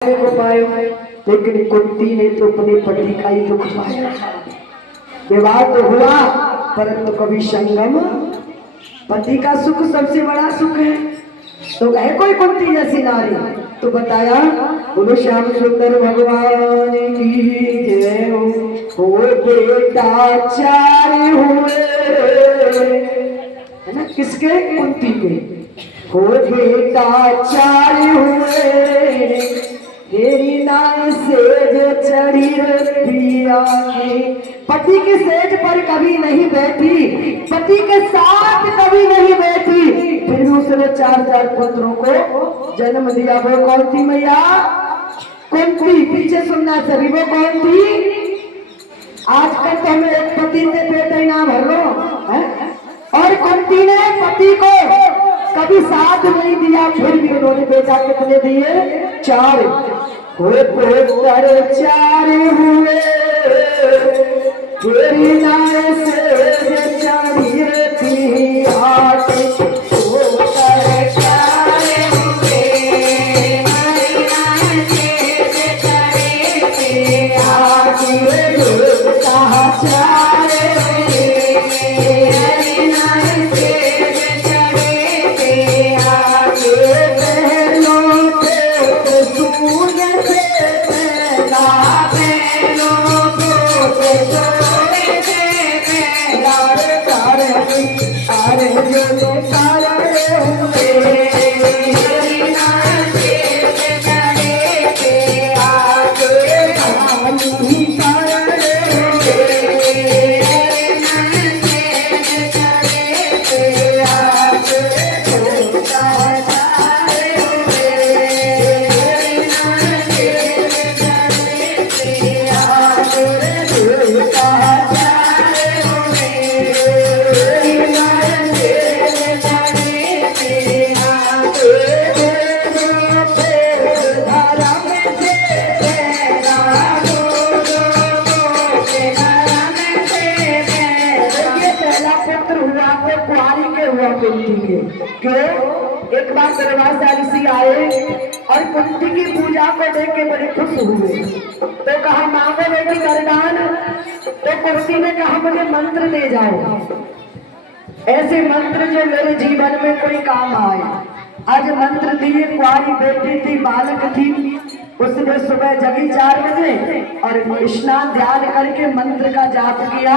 को पायो, लेकिन कुंती ने तो अपने पति का ही दुख पाया। विवाह तो हुआ परंतु कभी संगम, पति का सुख सबसे बड़ा सुख है। तो है कोई कुंती जैसी नारी? तो बताया बोलो श्याम सुंदर भगवान की जय हो बेटा चार हुए, है ना? किसके? कुंती के। हो बेटा चार हुए, तेरी नाई सेज चढ़ी पिया के। पति के सेज पर कभी नहीं बैठी, पति के साथ कभी नहीं बैठी, फिर भी उसने 4 पुत्रों को जन्म दिया। वो कौन थी मैया? कुंती। पीछे सुनना सभी, वो कौन थी? आजकल तो हमें एक पति से बेटा ही नाम भर लो है? और कुंती ने पति को कभी साथ नहीं दिया, फिर भी उन्होंने बेटा कितने दिए? 4। हुए पुत्र 4 हुए, तेरी नाय से चढ़ी थी आठ। एक बार दरबार ऋषि आए और कुंती की पूजा को देख के बड़े खुश हुए। तो कहा मांगो बेटी वरदान। तो कुंती ने कहा मुझे मंत्र दे जाओ, ऐसे मंत्र जो मेरे जीवन में कोई काम आए। आज मंत्र दिए। कुंवारी बेटी थी, बालक थी, उसने सुबह जगी 4 बजे और स्नान ध्यान करके मंत्र का जाप किया,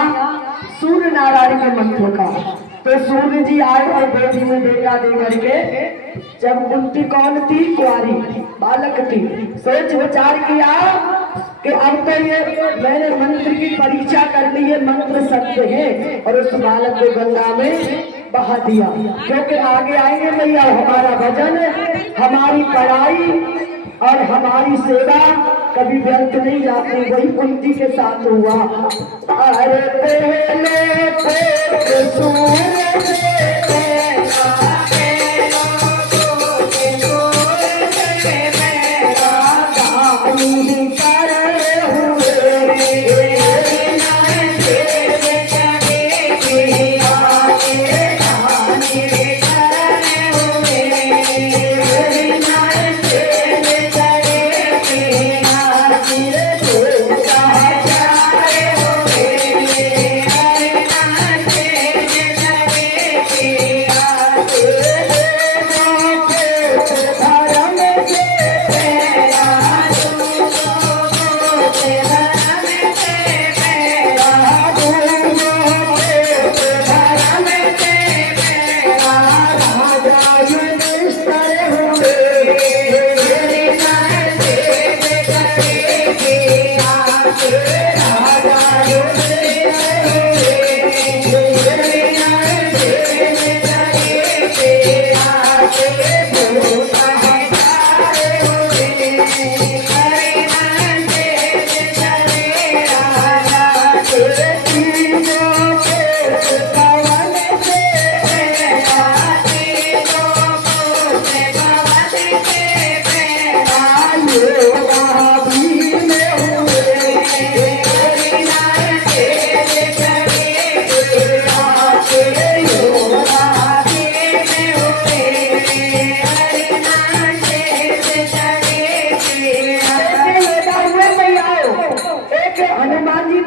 सूर्य नारायण के मंत्र का। तो सूर्य जी आए और बेटी में बेटा दे करके। जब कुंती कौन थी? कुंवारी बालक थी। सोच विचार किया कि अब तो ये मैंने मंत्र की परीक्षा कर ली, ये मंत्र सत्य है, और उस बालक को गंगा में बहा दिया। क्योंकि आगे आएंगे भैया, हमारा भजन, हमारी पढ़ाई और हमारी सेवा कभी व्यर्थ नहीं जाती। वही कुंती के साथ हुआ। अरे पहले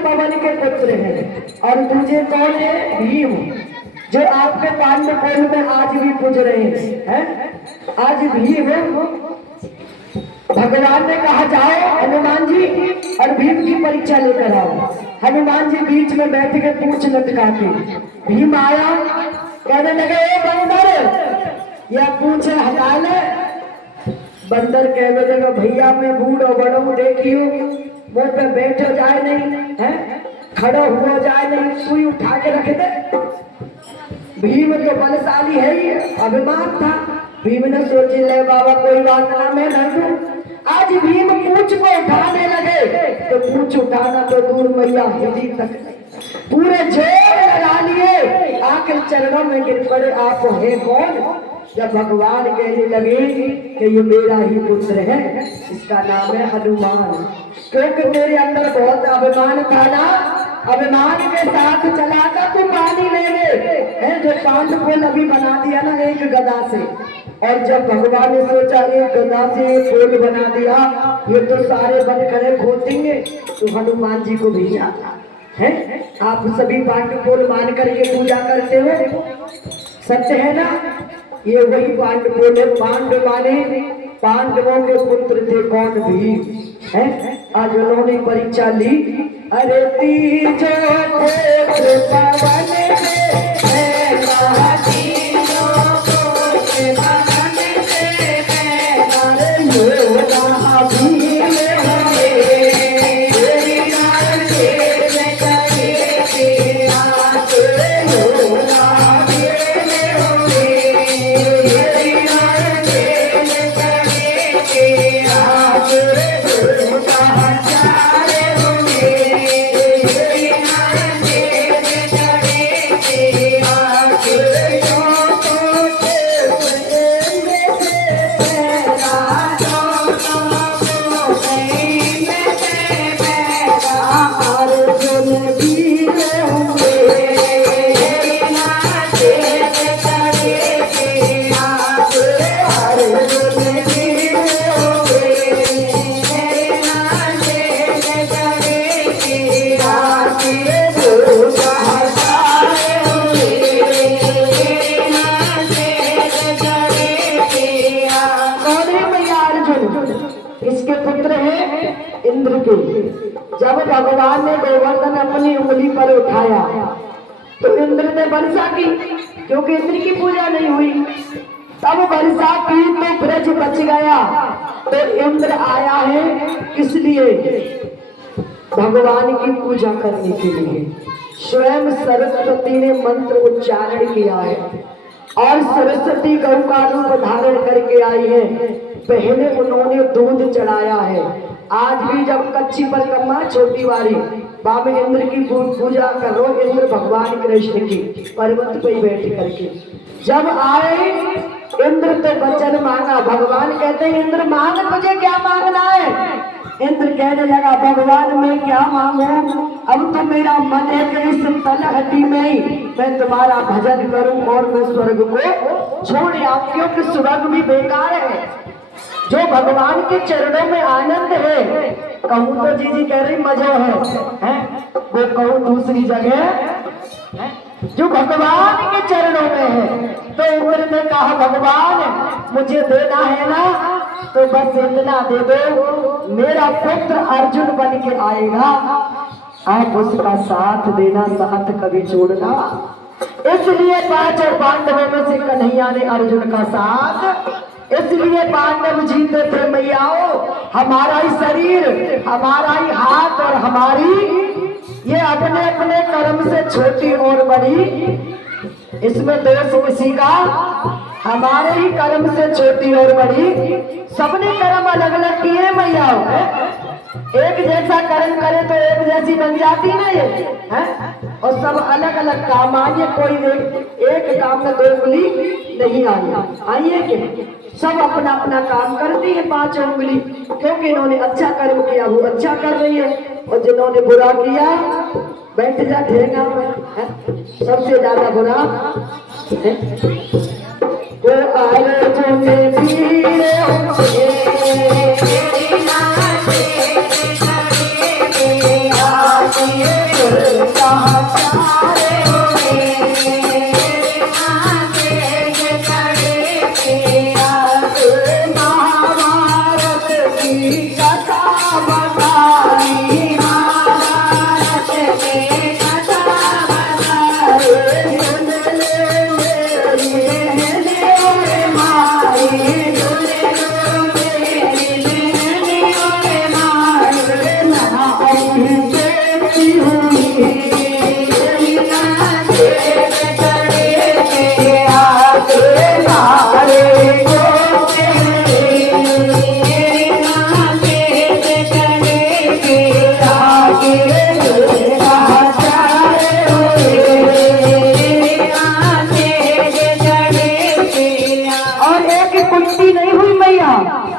पवन के पुत्र हैं और दूजे कौन है? भीम, जो आपके पांडवपुर में आज भी पूज रहे हैं। आज भीम, भगवान ने कहा जाओ हनुमान जी और भीम की परीक्षा लेकर आओ। हनुमान जी बीच में बैठ के पूछ लटका के, भीम आया, कहने लगे ए बंदर या पूछे हटा ले। बंदर कहने लगा भैया मैं बूढ़ो बड़ो देखियो, मुंह पे बैठो जाए नहीं है, खड़ो हो जाए नहीं, सुई उठा के रख दे। भीम तो बलशाली है ही, अभिमान था। भीम ने सोची ले बाबा कोई बात ना, मैं धर दूं। आज भीम पूछ को उठाने लगे तो पूछ उठाना तो दूर मैया हिली तक पूरे जोर लगा लिए, आखिर चरणों में गिर पड़े। आप है कौन? जब भगवान कहने लगे कि ये मेरा ही पुत्र है, इसका नाम है हनुमान, क्योंकि मेरे अंदर बहुत अभिमान था ना, अभिमान के साथ चला था तू पानी ले ले, जो पांडुपुल अभी बना दिया ना एक गदा से। और जब भगवान ने सोचा एक गदा से पुल बना दिया, ये तो सारे बन खड़े खोदेंगे, तो हनुमान जी को भेजा है। आप सभी पांडुपुल मान करके पूजा करते हो, सत्य है ना? ये वही पांडुपुल है। पांडव माने पांडवों के पुत्र थे कौन? भीम है। आज उन्होंने परीक्षा ली। अरे तीजो पुत्र पवन जब भगवान ने गोवर्धन अपनी उंगली पर उठाया तो इंद्र ने वर्षा की, क्योंकि इंद्र की पूजा नहीं हुई। तब वर्षा की तो ब्रज बच गया। तो इंद्र आया है किस लिए? भगवान की पूजा करने के लिए। स्वयं सरस्वती ने मंत्र उच्चारण किया है और सरस्वती गौ का रूप धारण करके आई है। पहले उन्होंने दूध चढ़ाया है। आज भी जब कच्ची परिक्रमा छोटी वाली बाबा इंद्र की पूजा करो, इंद्र भगवान कृष्ण की पर्वत पर बैठ करके जब आए इंद्र तो वचन मांगा। भगवान कहते हैं इंद्र मांग, तुझे क्या मांगना है? इंद्र कहने लगा भगवान मैं क्या मांगू, अब तो मेरा मन है कि इस तलहटी में ही मैं तुम्हारा भजन करूं और मैं स्वर्ग को छोड़ आऊं, क्योंकि स्वर्ग भी बेकार है। जो भगवान के चरणों में आनंद है, कहूँ तो जी कह रही मजा है? वो कहूँ दूसरी जगह है जो भगवान के चरणों में है। तो इंद्र ने कहा भगवान मुझे देना है ना, तो बस इतना दे दो, मेरा पुत्र अर्जुन बन के आएगा, आप उसका साथ देना, साथ कभी छोड़ना। इसलिए पांचों पांडवों में से कन्हैया ने अर्जुन का साथ, इसलिए पांडव जीते थे मैयाओ। हमारा ही शरीर, हमारा ही हाथ और हमारी ये अपने अपने कर्म से छोटी और बड़ी, इसमें दोष किसी का? हमारे ही कर्म से छोटी और बड़ी। सबने कर्म अलग अलग किए मैयाओ। एक जैसा कर्म करे तो एक जैसी बन जाती ना ये है? और सब अलग अलग काम आइए, कोई एक काम में दो उंगली नहीं आइए के सब अपना अपना काम करती है पांचों उंगली, क्योंकि इन्होंने अच्छा कर्म किया वो अच्छा कर रही है, और जिन्होंने बुरा किया बैठ जा ठेंगा में, सबसे ज्यादा बुरा है। की कथा बताई, महाभारत की कथा बताई, सुन ले मेरी बहन माई, सुन लो मेरी बहन माई, नहाई देती हुई यमुना के तड़े के आगे नारे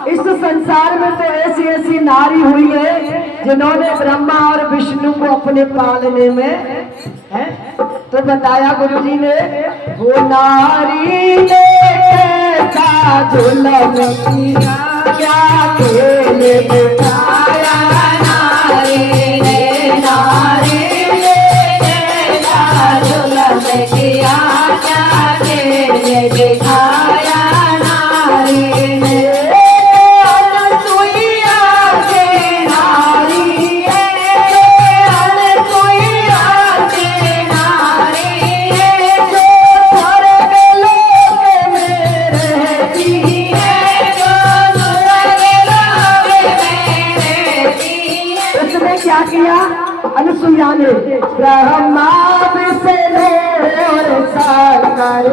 इस संसार में तो ऐसी ऐसी नारी हुई है जिन्होंने ब्रह्मा और विष्णु को अपने पालने में है। तो बताया गुरुजी ने, वो नारी ने कैसा जुल्म किया, क्या खेल दिखाया, नारी ने कैसा जुल्म किया, क्या खेल दिखाया, नारी ने क्या किया अनुसुईया ने, ब्रह्मा विष्णु और शंकर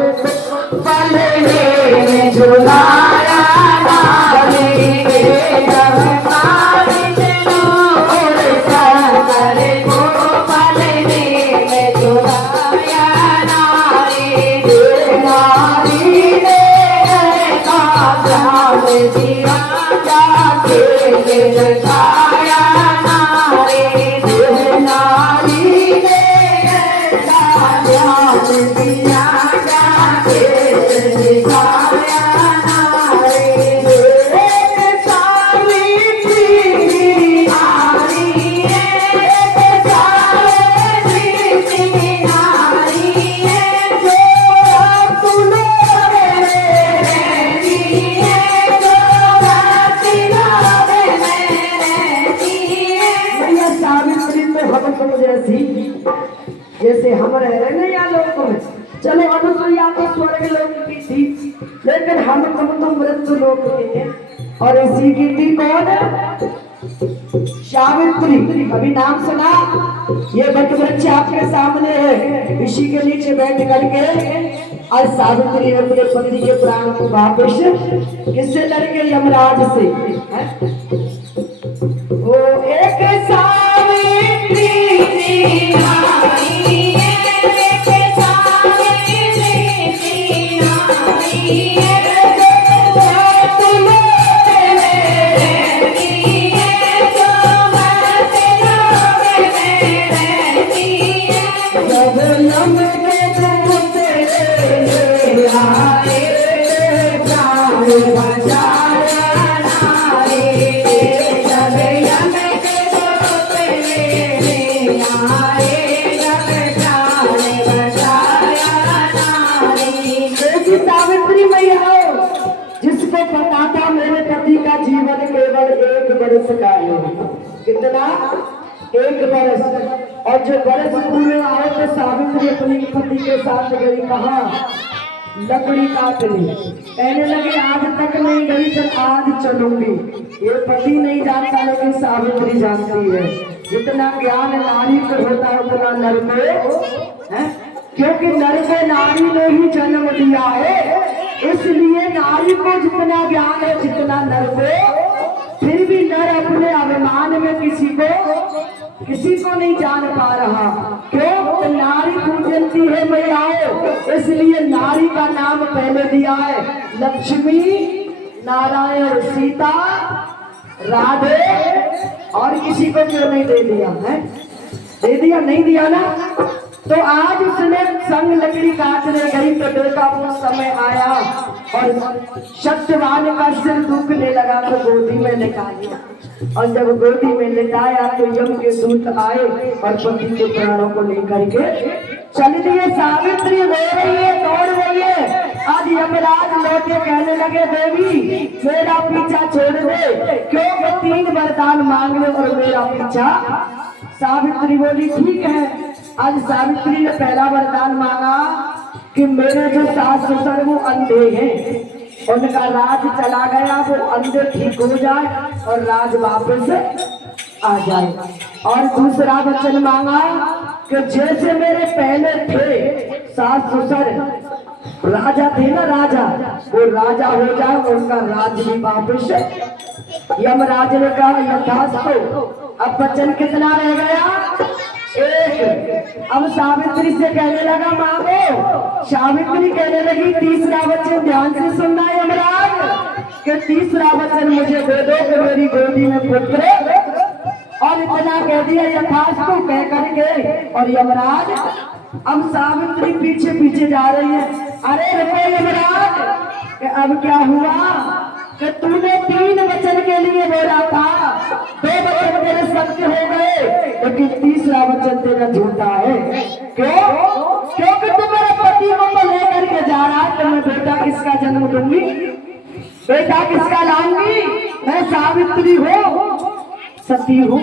पलड़े में झुलाया, नारी ने ब्रह्मा विष्णु और शंकर को पलड़े में झुलाया, नारी ने ऐसा ध्यान दिया, जाके दिखाया, जैसे हम रह रहे हैं यहाँ लोगों में। चलो अनुसुईया तो स्वर्ग लोक की थी, लेकिन हम तुम तो मृत्यु लोक के हैं। और इसी की थी कौन? सावित्री। अभी नाम सुना? ये वट वृक्ष आपके सामने है, इसी के नीचे बैठ करके और सावित्री अपने पति के प्राण को वापस किससे लड़के? यमराज से। वो एक सावित्री का है। कितना? 1 बरस। और जो बरस पूरे आए तो सावित्री अपनी पति के साथ गई, कहा लकड़ी काटने। कहने लगे आज तक नहीं गई, चल आज चलूंगी। ये पति नहीं जानता लेकिन सावित्री जानती है। जितना ज्ञान नारी को होता है उतना नर को है, क्योंकि नर को नारी ने ही जन्म दिया है। इसलिए नारी को जितना ज्ञान है जितना नर को, फिर भी नर अपने अभिमान में किसी को नहीं जान पा रहा। क्यों? तो नारी पूजनती है महिलाओं, इसलिए नारी का नाम पहले दिया है लक्ष्मी, नारायण, सीता, राधे। और किसी को क्यों नहीं दे दिया है? दे दिया? नहीं दिया ना। तो आज उसने संग लकड़ी काटने गई तो देखा वो समय आया और सत्यवान का सिर दुखने लगा तो गोदी में लिटा लिया। और जब गोदी में लिटाया तो यम के दूत आए और पति के प्राणों को लेकर के चल दिए। सावित्री रो रही है, दौड़ रही है। आज यमराज लौटे, कहने लगे देवी मेरा पीछा छोड़ दे। क्यों? वरदान मांग ले और मेरा पीछा। सावित्री बोली ठीक है। आज सावित्री ने पहला वरदान मांगा कि मेरे जो सास ससुर वो अंधे हैं, उनका राज चला गया, वो अंधे ठीक हो जाए और राज वापस आ जाए। और दूसरा वचन मांगा कि जैसे मेरे पहले थे सास ससुर राजा थे ना, राजा वो राजा हो जाए, उनका राज भी वापस। यमराज ने कहा यथास्तु। अब वचन कितना रह गया? एक। अब सावित्री से कहने लगा मांगो। सावित्री कहने लगी तीसरा वचन ध्यान से सुनना यमराज, कि तीसरा वचन मुझे दे दो कि मेरी गोदी में पुत्र। और इतना कह दिया यथास्तु कह करके। और यमराज अब सावित्री पीछे पीछे जा रही है। अरे रुको यमराज, कि अब क्या हुआ कि तूने 3 वचन के लिए बोला था, 2 वचन तेरे सत्य हो गए, लेकिन तीसरा वचन तेरा झूठा है। क्यों? क्योंकि तू मेरे पति को लेकर के जा रहा है, तो मैं बेटा किसका जन्म दूंगी, बेटा किसका लाऊंगी? मैं सावित्री हूँ, सती हूँ।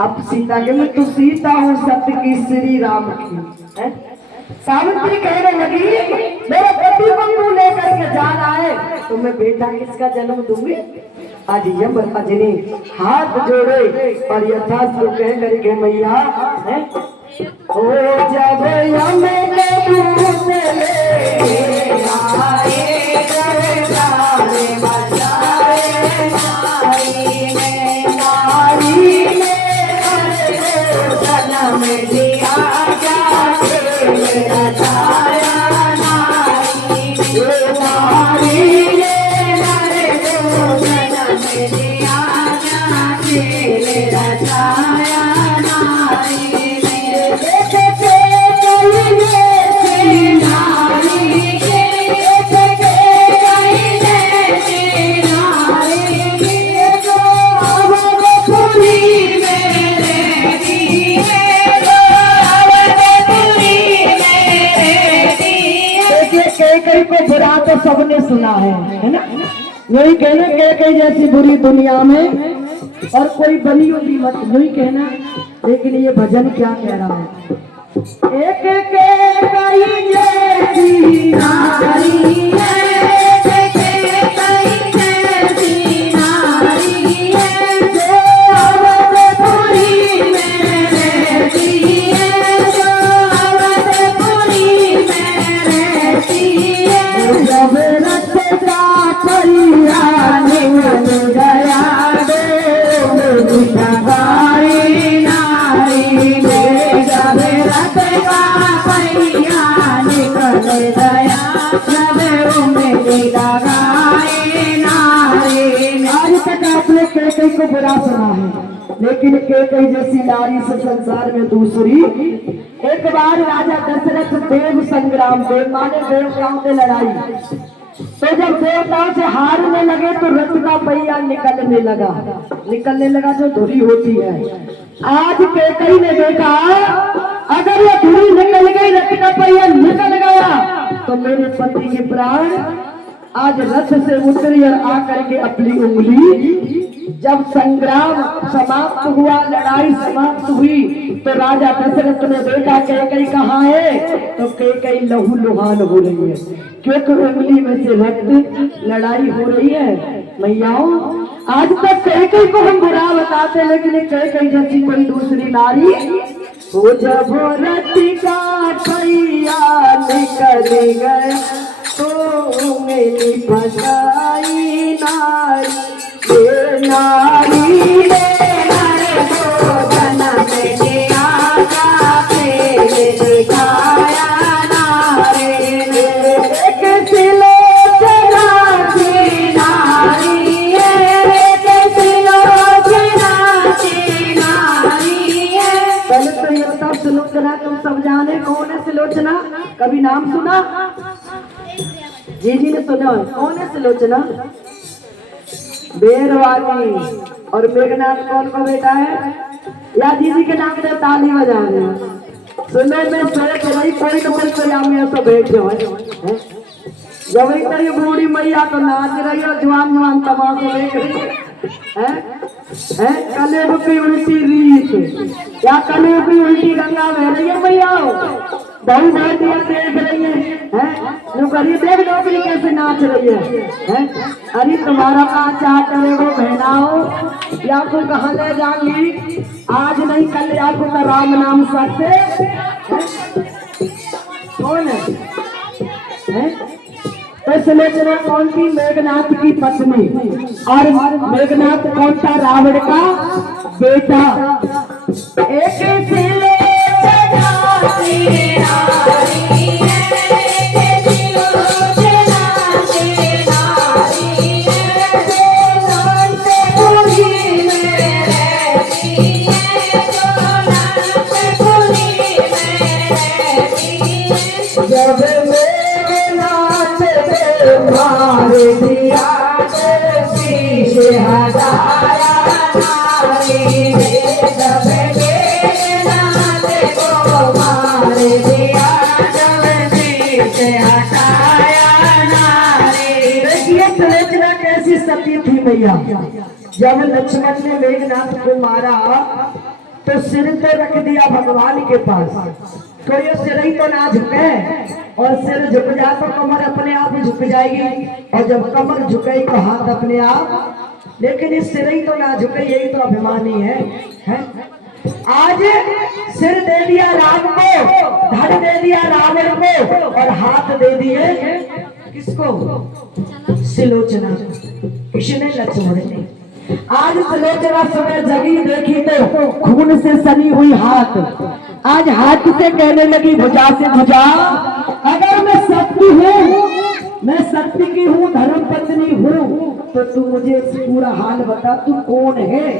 अब सीता के मैं तो सीता हूँ सत्य की, श्री राम की है? सावित्री कहने लगी मेरे पति को तू लेकर के जा रहा है, तो मैं बेटा किसका जन्म दूंगी? आज यमराज ने हाथ जोड़े और यथास्तु कह करके मैया है ओ जब यम के दूत ले आए दरबारे बजाए नारी ने जन्म दिया जाके मेरा छाया नारी ने मेरे को जन्म दिया जाके मेरा छाया नारी कई को बुरा तो सबने सुना है ना? यही कहना कई जैसी बुरी दुनिया में और कोई बनी होगी मत, यही कहना। लेकिन ये भजन क्या कह रहा है? एक के कई जैसी नारी है, कई को बुरा सुना है, लेकिन कई जैसी नारी से संसार में दूसरी। एक बार राजा दशरथ देव संग्राम, देव माने देवताओं से लड़ाई, तो जब देवताओं से हारने लगे तो रथ का पहिया निकलने लगा जो धुरी होती है। आज कई ने देखा अगर ये धुरी निकल गई, रथ का पहिया निकल गया, तो मेरे पति के प्राण आज रथ से उतरी और आकर के अपनी उंगली। जब संग्राम समाप्त हुआ, लड़ाई समाप्त हुई, तो राजा दशरथ ने देखा कई कहाँ है, तो कई लहू लुहान हो रही है, क्योंकि उंगली में से रक्त, लड़ाई हो रही है। मैयाओं आज तक कई को हम बुरा बताते, लेकिन कई जैसी कोई दूसरी नारी हो जब रथ का पहिया निकल गया तो मेरी फसाई नारी नारी ने हर को जन्म दिया जाके दिखाया नारी ने एक सिलोचना की नारी है, एक सिलोचना की नारी है। पहले तो ये बताओ सिलोचना तुम सब जाने कौन है सिलोचना? कभी नाम सुना? जी ने सुना। कौन है सिलोचना? बेरवानी। और मेघनाथ कौन का बेटा है? या दीदी के नाम से ताली बजा रहे हैं। सुनो मैं सोच रही कोई न कोई सयामी तो बैठ जाओ है। जब ये बूढ़ी मैया तो नाच रही और जवान तमाशा देख रही है। है कलेब की उल्टी रीत या कलेब की उल्टी गंगा बह रही है भैया, बहु बेटियां देख रही है यूं करिए देख नौकरी कैसे नाच रही है अरे तुम्हारा का चाह करे वो बहनाओ या को कहाँ ले जाऊंगी, आज नहीं कल या को का राम नाम सकते कौन है तो सुलोचना कौन थी? मेघनाथ की पत्नी। और मेघनाथ कौन था? रावण का बेटा। एक मार दिया पीछे हटाया नारी जब को मार दिया जब पीछे हटाया नारी। देखिए सुलोचना कैसी सती थी भैया। जब लक्ष्मण ने मेघनाथ को मारा तो सिर तो रख दिया भगवान के पास, तो ये सिर ही तो ना झुके, और सिर झुक जाए तो कमर अपने आप ही झुक जाएगी, और जब कमर झुकेगी तो हाथ अपने आप। लेकिन इस सिर ही तो ना झुके, यही तो अभिमानी है? आज सिर दे दिया राम को, धड़ दे दिया रावण को, और हाथ दे दिए किसको? सुलोचना। किसने? लक्ष्मण ने। आज सुलोचना सुबह जगी, देखी तो खून से सनी हुई हाथ। आज हाथ से कहने लगी भुजा से भुजा, अगर मैं सत्य हूँ, मैं सत्य की हूँ, धर्म पत्नी हूँ, तो तू मुझे पूरा हाल बता, तू कौन है,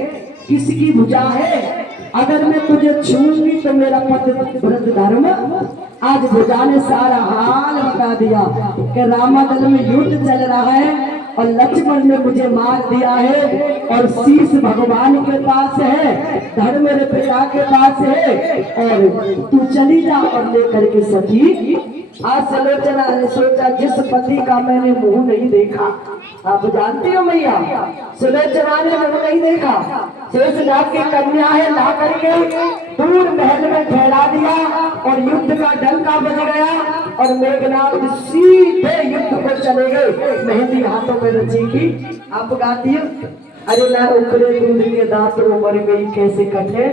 किसकी भुजा है? अगर मैं तुझे छूंगी तो मेरा पति व्रत धर्म। आज भुजा ने सारा हाल बता दिया कि रामादल में युद्ध चल रहा है और लक्ष्मण ने मुझे मार दिया है, और शीश भगवान के पास है, धड़ मेरे पिता के पास है, और तू चली जा और लेकर के सती। आज सुलोचना ने सोचा जिस पति का मैंने मुंह नहीं देखा, आप जानती हो मैया, सुलोचना ने मुंह नहीं देखा, शेषनाग की कन्या है, ला करके दूर महल में ठहरा दिया, और युद्ध का डंका बज गया, और मेघनाथ सीधे युद्ध को चले गए, मेहंदी हाथों में रचेगी। आप गाती हो, अरे ना उखड़े दूध के दांत उमर गई कैसे कटे,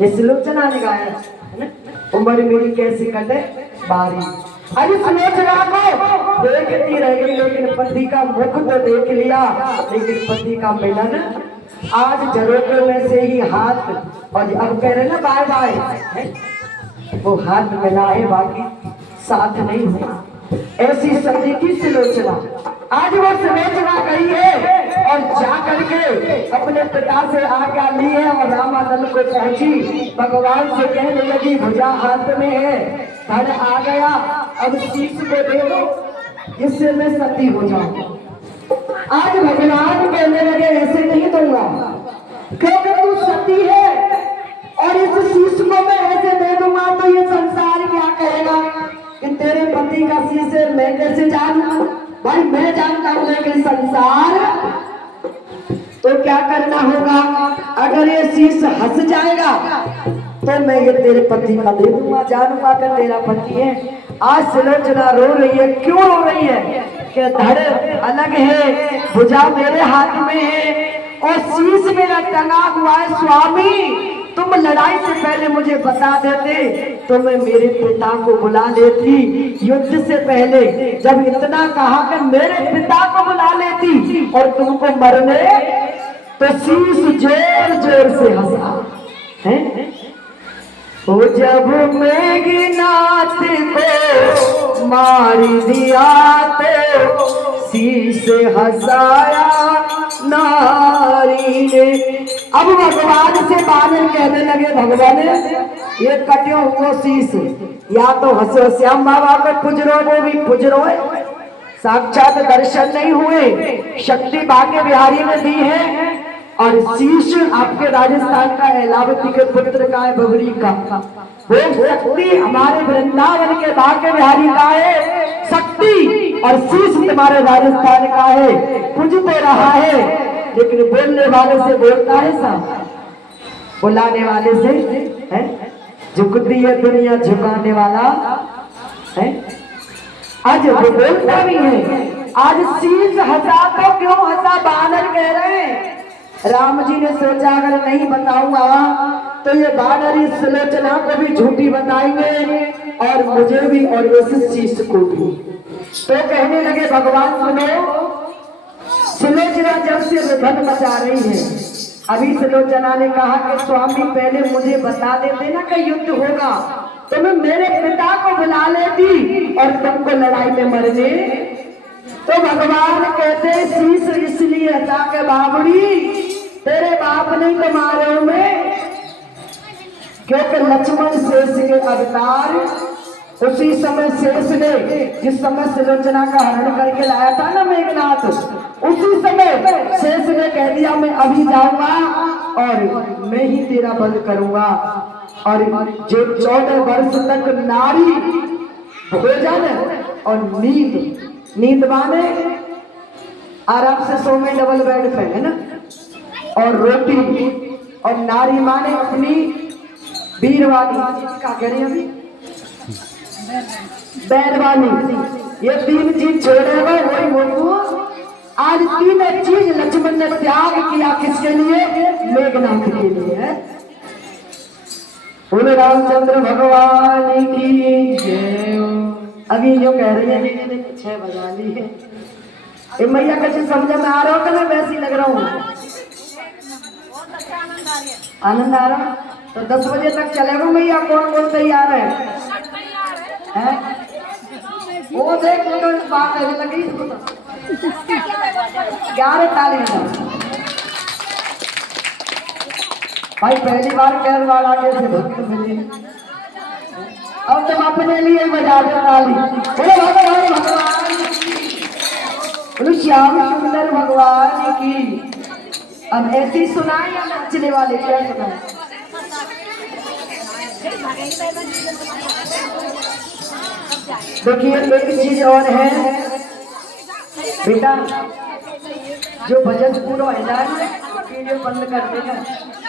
ये सुलोचना ने गाया है ना, उमर मेरी कैसे कटे बारी। अरे सुलोचना को देखती रह गई, लेकिन पति का मुख तो देख लिया, लेकिन पति का मिलन आज झरोखे में से ही हाथ, और अब कह रहे ना बाय बाय, वो हाथ मिलाए बाकी साथ नहीं हुआ। ऐसी सती की सुलोचना। आज वो सुलोचना गई है और जा करके अपने पिता से आज्ञा ली है, और रामादल को पहुंची, भगवान से कहने लगी भुजा हाथ में है, धड़ आ गया, अब शीश को दे दो जिससे मैं सती हो जाऊं। आज भगवान कहने लगे ऐसे नहीं दूंगा, क्योंकि तू सती है, और इस शीश को मैं ऐसे दे दूंगा तो ये संसार क्या कहेगा कि तेरे पति का शीश है, मैं कैसे जानूं? भाई मैं जानता हूं, लेकिन संसार तो क्या करना होगा? अगर ये शीश हंस जाएगा तो मैं ये तेरे पति का दे दूंगा, जानूंगा कि तेरा पति है। आज सुलोचना रो रही है, क्यों रो रही है? कि धड़ अलग है, भुजा मेरे हाथ में है, और शीश मेरा टंगा हुआ है। स्वामी तुम लड़ाई से पहले मुझे बता देते तो मैं मेरे पिता को बुला लेती, युद्ध से पहले जब इतना कहा कि मेरे पिता को बुला लेती, और तुमको मरने तो शीश जोर जोर से हंसा है। ओ जब मेघनाथ को मार दिया तो शीश हंसाया नारी ने। अब भगवान से बानर कहने लगे, भगवान ये कटियो हुआ शीश या तो हंसो श्याम बाबा को पुजरो, वो भी पुजरो है, साक्षात दर्शन नहीं हुए, शक्ति भाग्य बिहारी ने दी है, और शीश आपके राजस्थान का एलावती के पुत्र का है, बबरी का, वो शक्ति हमारे वृंदावन के भाग्य बिहारी का है शक्ति, और शीश तुम्हारे राजस्थान का है, पूज तो रहा है, लेकिन बोल वाले से बोलता है साहब, बुलाने वाले से है, झुकती है दुनिया झुकाने वाला है। आज वो बोलता भी है, आज शीश हंसा तो क्यों हंसा बानर कह रहे हैं। राम जी ने सोचा अगर नहीं बताऊंगा तो ये बानर इस सुलोचना को भी झूठी बताएंगे और मुझे भी और इस शीश को भी। तो कहने लगे भगवान सुनो, सुलोचना जब से विघन मचा रही है, अभी सुलोचना ने कहा कि स्वामी पहले मुझे बता देते ना कि युद्ध होगा तो मैं मेरे पिता को बुला लेती और तुमको लड़ाई में मरने। तो भगवान कहते शीश इसलिए हटा के बाबड़ी तेरे बाप नहीं तो मारे होंगे, क्योंकि लक्ष्मण शेष के अवतार उसी समय शेष ने जिस समय सुलोचना का हरण करके लाया था ना मेघनाथ, उसी समय शेष ने कह दिया मैं अभी जाऊंगा और मैं ही तेरा वध करूंगा। और जो 14 वर्ष तक नारी भोजन और नींद माने आराम से सो में डबल बेड पे है ना, और रोटी, और नारी माने अपनी वीरवाली का कह रही अभी बैरवानी, ये 3 चीज छोड़ेगा वही मोटू। आज 3 चीज लक्ष्मण ने त्याग किया किसके लिए, मेघनाथ के लिए है। बोले रामचंद्र भगवान की जय। अभी जो कह रही है 6 बजा ली है, ये मैया कैसे समझ में आ रहा हो कि मैं वैसे ही लग रहा हूँ, आनंद आ रहा। तो 10 बजे तक चलेगा मैया, कौन कौन तैयार है? वो देख तो बात ऐसे लगी 11 तारीख भाई, पहली बार कैरवाड़ आगे से भक्त मिली। अब तुम अपने लिए बजा दो ताली, बोले भगवान भगवान, बोले श्याम सुंदर भगवान की। अब ऐसी सुनाए या नाचने वाले क्या सुनाए? देखिए एक चीज और है बेटा, जो भजन पूरा हो जाए वीडियो बंद कर देगा।